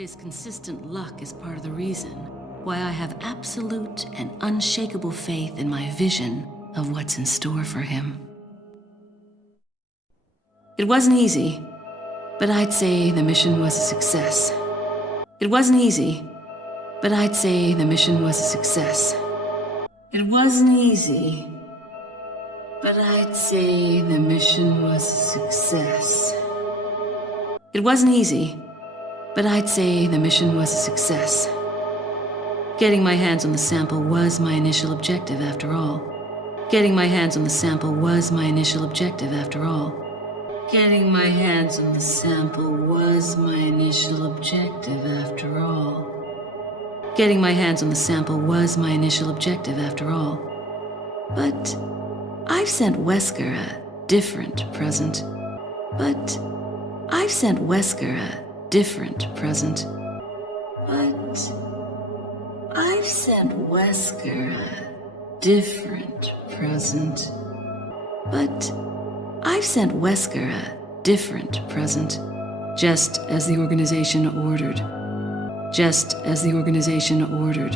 His consistent luck is part of the reason why I have absolute and unshakable faith in my vision of what's in store for him. It wasn't easy, but I'd say the mission was a success. It wasn't easy, but I'd say the mission was a success. It wasn't easy, but I'd say the mission was a success. It wasn't easy, but I'd say the mission was a success. Getting my hands on the sample was my initial objective after all. Getting my hands on the sample was my initial objective after all. Getting my hands on the sample was my initial objective after all. Getting my hands on the sample was my initial objective after all. But I've sent Wesker a different present. But I've sent Wesker a different present. But I've sent Wesker a different present. But I've sent Wesker a different present, just as the organization ordered. Just as the organization ordered.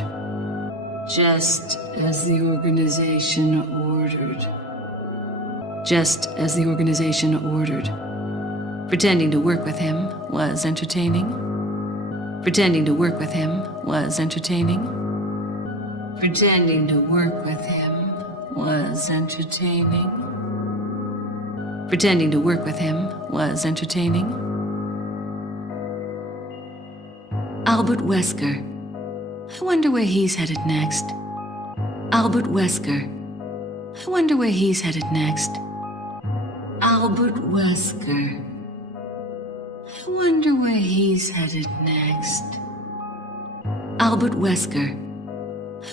Just as the organization ordered. Just as the organization ordered. Pretending to work with him was entertaining. Pretending to work with him was entertaining. Pretending to work with him was entertaining. Pretending to work with him was entertaining. Albert Wesker. I wonder where he's headed next. Albert Wesker. I wonder where he's headed next. Albert Wesker. I wonder where he's headed next. Albert Wesker.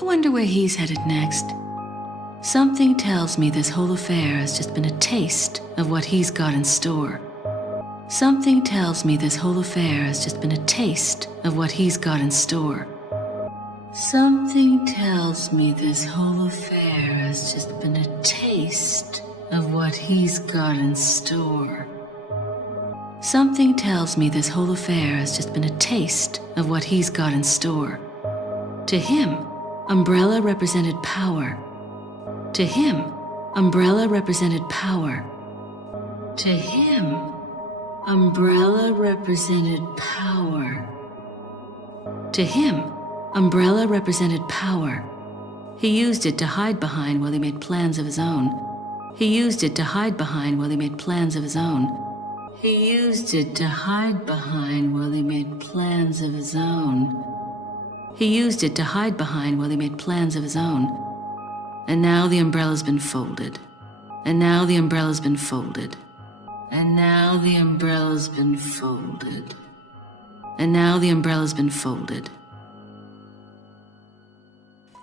I wonder where he's headed next. Something tells me this whole affair has just been a taste of what he's got in store. Something tells me this whole affair has just been a taste of what he's got in store. Something tells me this whole affair has just been a taste of what he's got in store. Something tells me this whole affair has just been a taste of what he's got in store. To him, umbrella represented power. To him, umbrella represented power. To him, umbrella represented power. To him, umbrella represented power. He used it to hide behind while he made plans of his own. He used it to hide behind while he made plans of his own. He used it to hide behind while he made plans of his own. He used it to hide behind while he made plans of his own. And now the umbrella's been folded. And now the umbrella's been folded. And now the umbrella's been folded. And now the umbrella's been folded.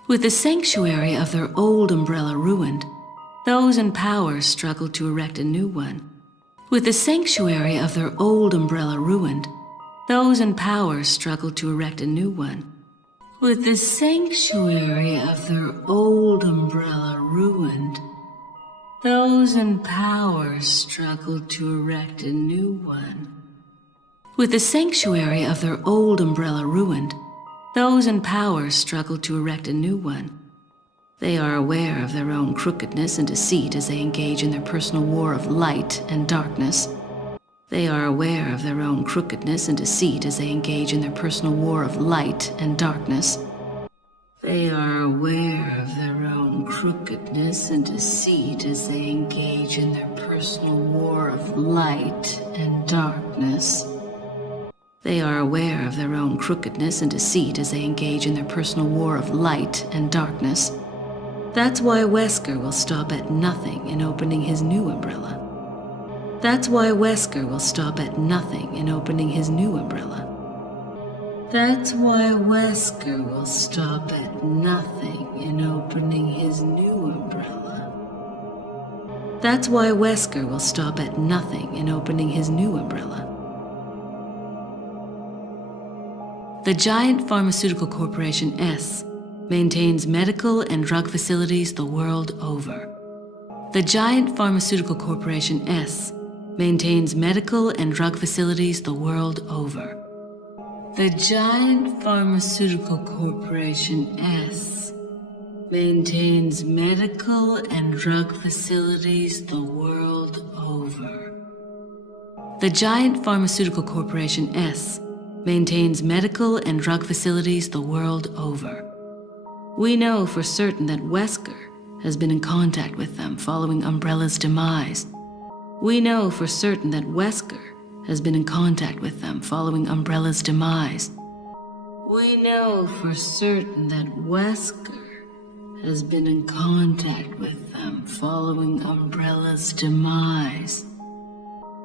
With the sanctuary of their old umbrella ruined, those in power struggled to erect a new one. With the sanctuary of their old umbrella ruined, those in power struggled to erect a new one. With the sanctuary of their old umbrella ruined, those in power struggled to erect a new one. With the sanctuary of their old umbrella ruined, those in power struggled to erect a new one. They are aware of their own crookedness and deceit as they engage in their personal war of light and darkness. They are aware of their own crookedness and deceit as they engage in their personal war of light and darkness. They are aware of their own crookedness and deceit as they engage in their personal war of light and darkness. They are aware of their own crookedness and deceit as they engage in their personal war of light and darkness. That's why Wesker will stop at nothing in opening his new umbrella. That's why Wesker will stop at nothing in opening his new umbrella. That's why Wesker will stop at nothing in opening his new umbrella. That's why Wesker will stop at nothing in opening his new umbrella. The giant pharmaceutical corporation S maintains medical and drug facilities the world over. The giant pharmaceutical corporation S maintains medical and drug facilities the world over. The giant pharmaceutical corporation S maintains medical and drug facilities the world over. The giant pharmaceutical corporation S maintains medical and drug facilities the world over. We know for certain that Wesker has been in contact with them following Umbrella's demise. We know for certain that Wesker has been in contact with them following Umbrella's demise. We know for certain that Wesker has been in contact with them following Umbrella's demise.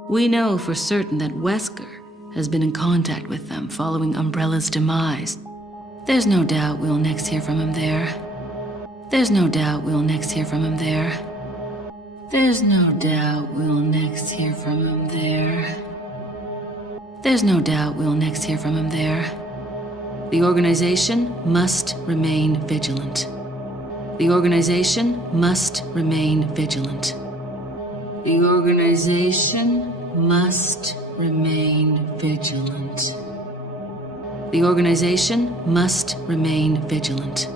We know for certain that Wesker has been in contact with them following Umbrella's demise. There's no doubt we'll next hear from him there. There's no doubt we'll next hear from him there. There's no doubt we'll next hear from him there. There's no doubt we'll next hear from him there. The organization must remain vigilant. The organization must remain vigilant. The organization must remain vigilant. The organization must remain vigilant.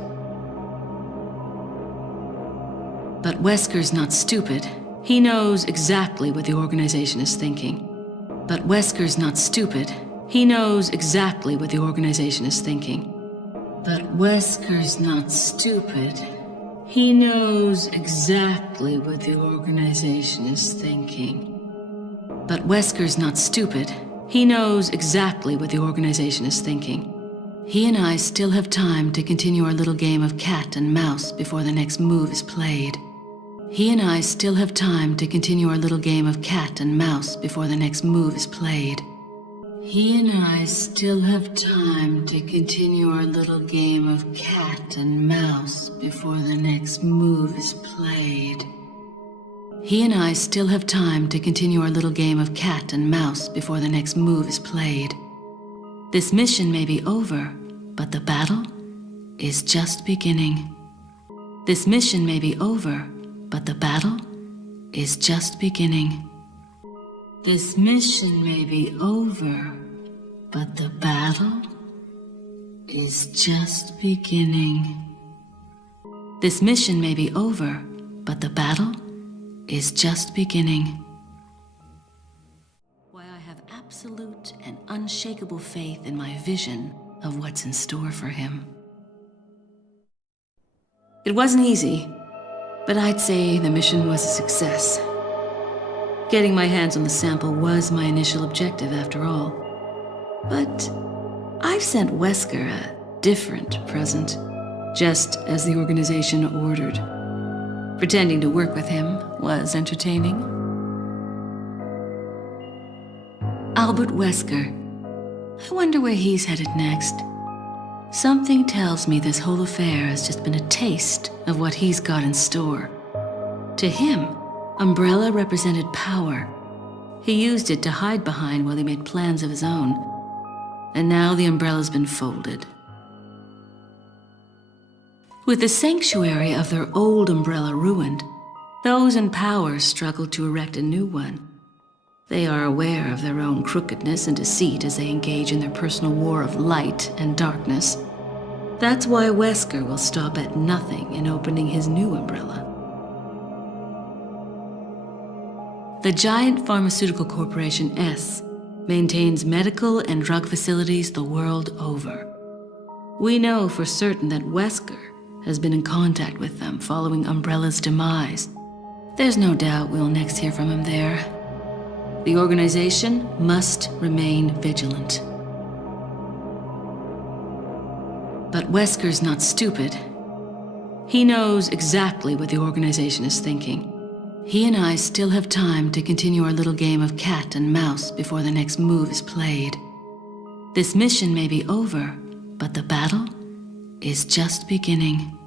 But Wesker's not stupid. He knows exactly what the organization is thinking. But Wesker's not stupid. He knows exactly what the organization is thinking. But Wesker's not stupid. He knows exactly what the organization is thinking. But Wesker's not stupid. He knows exactly what the organization is thinking. He and I still have time to continue our little game of cat and mouse before the next move is played. He and I still have time to continue our little game of cat and mouse before the next move is played. He and I still have time to continue our little game of cat and mouse before the next move is played. He and I still have time to continue our little game of cat and mouse before the next move is played. This mission may be over, but the battle is just beginning. This mission may be over, but the battle is just beginning. This mission may be over, but the battle is just beginning. This mission may be over, but the battle is just beginning. Why I have absolute and unshakable faith in my vision of what's in store for him. It wasn't easy, but I'd say the mission was a success. Getting my hands on the sample was my initial objective after all. But I've sent Wesker a different present, just as the organization ordered. Pretending to work with him was entertaining. Albert Wesker. I wonder where he's headed next. Something tells me this whole affair has just been a taste of what he's got in store. To him, Umbrella represented power. He used it to hide behind while he made plans of his own. And now the umbrella's been folded. With the sanctuary of their old umbrella ruined, those in power struggle to erect a new one. They are aware of their own crookedness and deceit as they engage in their personal war of light and darkness. That's why Wesker will stop at nothing in opening his new umbrella. The giant pharmaceutical corporation S maintains medical and drug facilities the world over. We know for certain that Wesker has been in contact with them following Umbrella's demise. There's no doubt we'll next hear from him there. The organization must remain vigilant. But Wesker's not stupid. He knows exactly what the organization is thinking. He and I still have time to continue our little game of cat and mouse before the next move is played. This mission may be over, but the battle is just beginning.